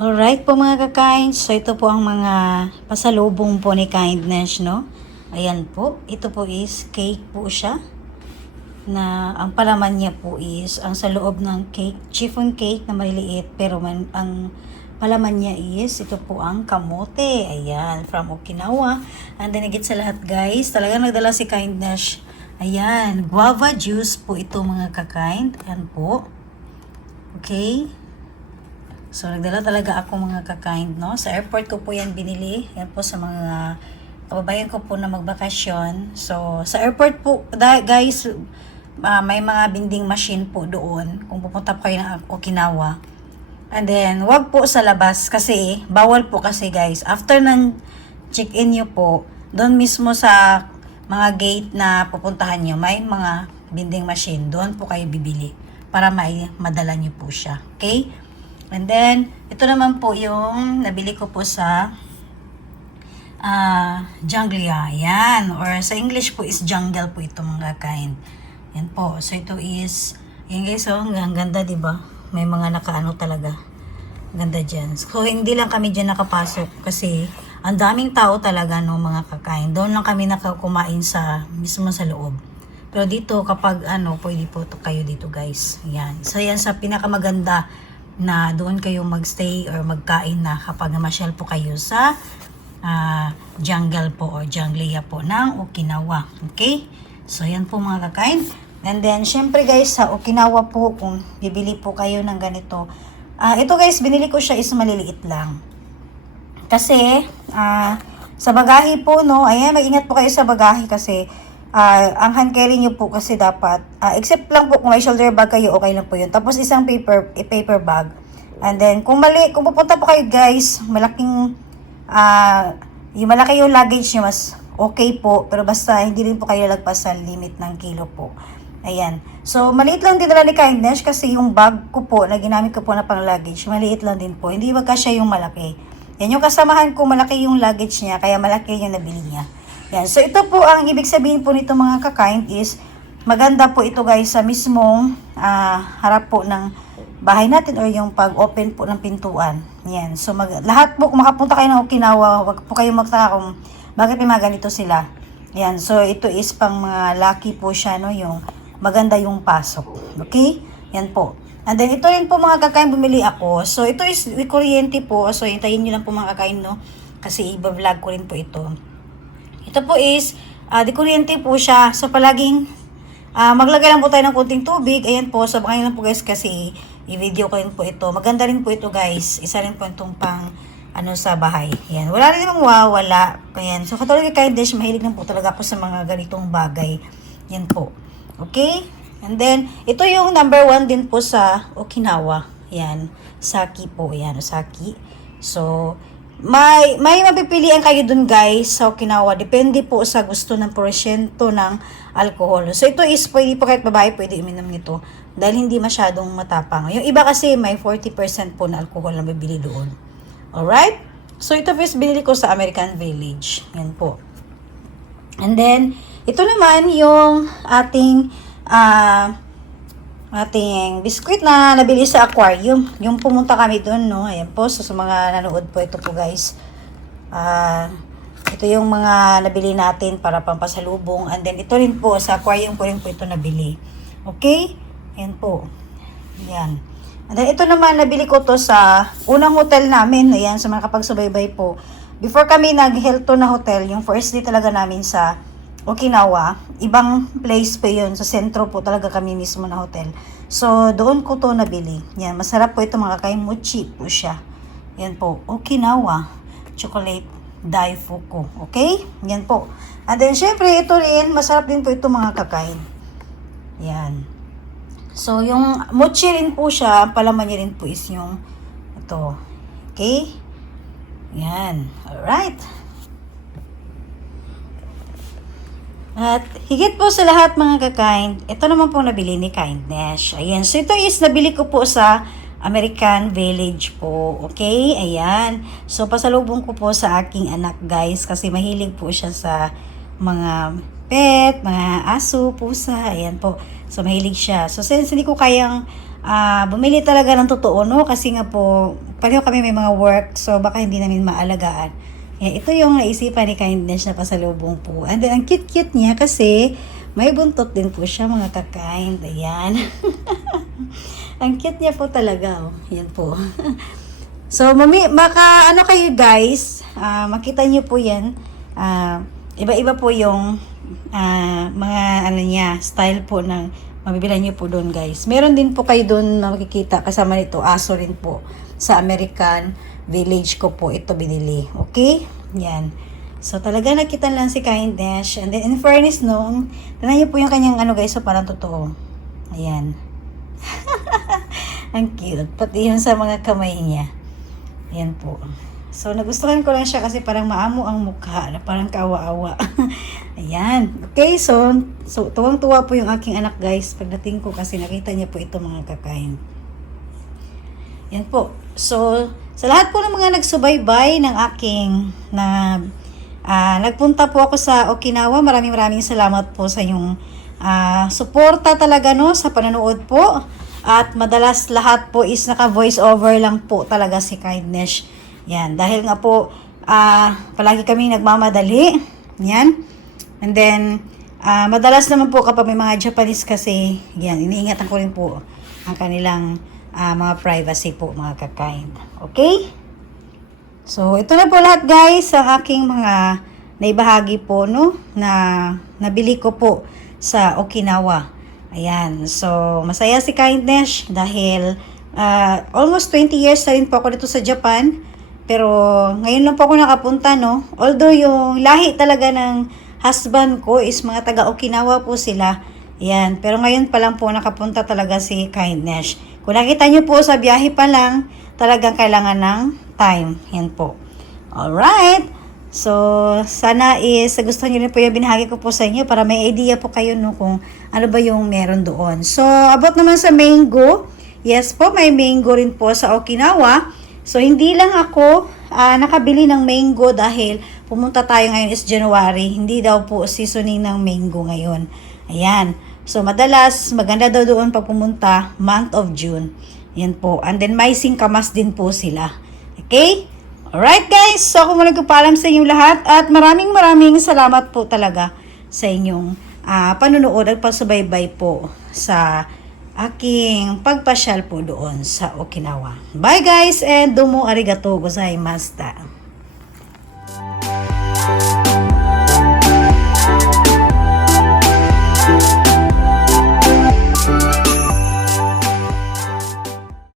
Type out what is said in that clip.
Alright po mga kakain, so ito po ang mga pasalubong po ni Kindness, no? Ayan po, ito po is cake po siya, na ang palaman niya po is, ang sa loob ng cake, chiffon cake na maliliit, pero ang palaman niya is, ito po ang kamote, ayan, from Okinawa. And then higit sa lahat guys, talagang nagdala si Kindness, ayan, guava juice po ito mga kakain, ayan po, okay. So, nagdala talaga ako mga kakain, no? Sa airport ko po yan binili. Yan po sa mga kababayan ko po na magbakasyon. So, sa airport po, guys, may mga vending machine po doon. Kung pupunta po kayo ng Okinawa. And then, wag po sa labas kasi, bawal po kasi guys. After ng check-in nyo po, doon mismo sa mga gate na pupuntahan nyo, may mga vending machine. Doon po kayo bibili para madala nyo po siya. Okay? And then, ito naman po yung nabili ko po sa Junglia. Yan. Or sa English po is jungle po ito mga kakain. Yan po. So, ito is, yan guys, oh, ang ganda, diba? May mga nakaano talaga. Ganda dyan. So, hindi lang kami dyan nakapasok kasi ang daming tao talaga, no, mga kakain. Doon lang kami nakakumain mismo sa loob. Pero dito, kapag pwede po kayo dito, guys. Yan. So, yan sa pinakamaganda na doon kayo magstay or magkain na kapag namasyal po kayo sa jungle po or junglia po ng Okinawa. Okay? So, yan po mga kakain. And then, syempre guys, sa Okinawa po, kung bibili po kayo ng ganito, ito guys, binili ko siya is maliliit lang. Kasi, sa bagahe po, no, ayan, mag-ingat po kayo sa bagahe kasi, ang hand carry nyo po kasi dapat, except lang po kung may shoulder bag kayo, okay lang po yun. Tapos isang paper bag. And then, kung pupunta po kayo guys, yung malaki yung luggage nyo, mas okay po. Pero basta, hindi rin po kayo lagpas sa limit ng kilo po. Ayan. So, maliit lang din nila ni Kindness kasi yung bag ko po, na ginamit ko po na pang luggage, maliit lang din po. Hindi magkasya yung malaki. Yan yung kasamahan ko, malaki yung luggage niya, kaya malaki yung nabili niya. Yan. So, ito po ang ibig sabihin po nito mga kakain is, maganda po ito guys sa mismong harap po ng bahay natin or yung pag-open po ng pintuan. Yan. So, lahat po, kung makapunta kayo ng Okinawa, wag po kayo magtaka kung bakit may mga ganito sila. Yan. So, ito is pang mga lucky po siya, no? Yung maganda yung pasok. Okay? Yan po. And then, ito rin po mga kakain bumili ako. So, ito is kuryente po. So, hintayin nyo lang po mga kakain, no? Kasi iba-vlog ko rin po ito. Ito po is, kuryente po siya. So, palaging, maglagay lang po tayo ng kunting tubig. Ayan po. So, baka lang po guys kasi, i-video ko rin po ito. Maganda rin po ito guys. Isa rin po itong pang, sa bahay. Ayan. Wala rin namang wala. Ayan. So, katulad kay Kindness, mahilig lang po talaga po sa mga ganitong bagay. Yan po. Okay? And then, ito yung number 1 din po sa Okinawa. Ayan. Sake po. Ayan. Sake. So, may mapipilian kayo dun guys sa Okinawa. Depende po sa gusto ng porsyento ng alcohol. So, ito is pwede po kahit babae pwede uminom nito. Dahil hindi masyadong matapang. Yung iba kasi may 40% po na alcohol na bibili doon. Alright? So, ito first binili ko sa American Village. Yan po. And then, ito naman yung ating biskuit na nabili sa aquarium. Yung pumunta kami doon, no? Ayan po. So, sa mga nanood po, ito po guys. Ito yung mga nabili natin para pampasalubong. And then, ito rin po, sa aquarium ko rin po ito nabili. Okay? Ayan po. Ayan. And then, ito naman, nabili ko to sa unang hotel namin. Ayan, sa mga kapagsubaybay po. Before kami nag-Hilton na hotel, yung first day talaga namin sa Okinawa, ibang place po yun. Sa sentro po talaga kami mismo na hotel. So, doon ko to nabili. Yan, masarap po ito mga kakain. Mochi po siya. Yan po, Okinawa Chocolate Daifuku. Okay? Yan po. And then, syempre, ito rin, masarap din po ito mga kakain. Yan. So, yung mochi rin po siya, ang palaman niya rin po is yung ito. Okay? Yan. Alright. At higit po sa lahat mga kakain, ito naman po nabili ni Kindness. Ayan. So, ito is nabili ko po sa American Village po. Okay? Ayan. So, pasalubong ko po sa aking anak guys kasi mahilig po siya sa mga pet, mga aso, pusa. Ayan po. So, mahilig siya. So, since hindi ko kayang bumili talaga ng totoo, no? Kasi nga po, pareho kami may mga work, so baka hindi namin maalagaan. Ito yung naisipan ni Kindness na pasalubong po. And then, ang cute-cute niya kasi may buntot din po siya, mga ka-kind. Ayan. Ang cute niya po talaga, oh. Yan po. So, baka ano kayo guys, makita niyo po yan. Iba-iba po yung mga ano niya, style po ng mabibilan niyo po doon guys. Meron din po kayo doon na makikita kasama nito, aso rin po. Sa American Village ko po ito binili. Okay? Yan. So talaga nakita lang si Kindness. And then in fairness no, tignan niyo po yung kanyang ano guys, so parang totoo. Ayan. Ang cute. Pati yung sa mga kamay niya. Ayan po. So nagustuhan ko lang siya kasi parang maamo ang mukha, na parang kawa-awa. Ayan. Okay, so tuwang-tuwa po yung aking anak guys pagdating ko kasi nakita niya po ito mga kakain. Yan po. So, sa lahat po ng mga nagsubaybay ng aking nagpunta po ako sa Okinawa, maraming salamat po sa inyong suporta talaga no sa panonood po. At madalas lahat po is naka-voice over lang po talaga si Kindness. Yan, dahil nga po palagi kami nagmamadali. Yan. And then madalas naman po kapag may mga Japanese kasi, yan, iniingatan ko rin po ang kanilang mga privacy po mga ka-kind. Okay? So, ito na po lahat guys ang aking mga naibahagi po no na nabili ko po sa Okinawa. Ayan. So, masaya si Kindness dahil almost 20 years na rin po ako dito sa Japan. Pero ngayon lang po ako nakapunta no. Although yung lahi talaga ng husband ko is mga taga Okinawa po sila. Ayan. Pero ngayon pa lang po nakapunta talaga si Kindness. Kung nakita nyo po sa biyahe pa lang, talagang kailangan ng time. Yan po. Alright. So, sana is gusto nyo rin po yung binahagi ko po sa inyo para may idea po kayo no kung ano ba yung meron doon. So, about naman sa mango. Yes po, may mango rin po sa Okinawa. So, hindi lang ako nakabili ng mango dahil pumunta tayo ngayon is January. Hindi daw po seasoning ng mango ngayon. Ayan. So, madalas, maganda daw doon pag pumunta, month of June. Yan po. And then, may singkamas din po sila. Okay? Alright guys, so ako muna nagpapaalam sa inyong lahat at maraming salamat po talaga sa inyong panunood at pagsubaybay po sa aking pagpasyal po doon sa Okinawa. Bye guys and domo arigatou gozaimashita.